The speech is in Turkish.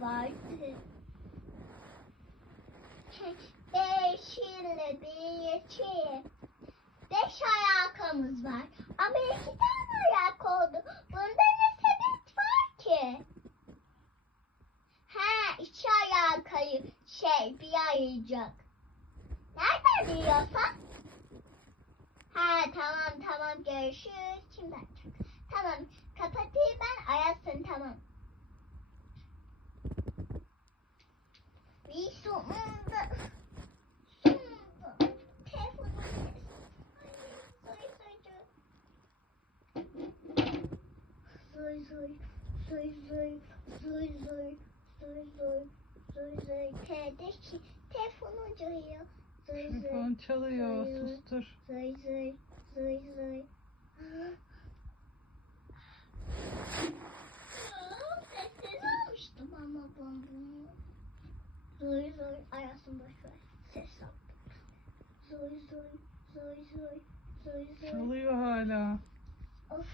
vardı. Beş ile bir iki. Beş ayakkabımız var. Ama iki tane ayak oldu. Bunda ne sebep var ki? Ha iki ayağı. Şey bir ayıracak. Nerede biliyorsan? Ha tamam tamam görüşürüz. Şimdi açacak. Kardeşim telefonu çalıyor. Telefon çalıyor. Sustur. Zıy zıy zıy zıy. Zoy zoy ayasın boş ver. Ses al. Zoy zoy zoy zoy zoy zoy. Çalıyor hala. Of.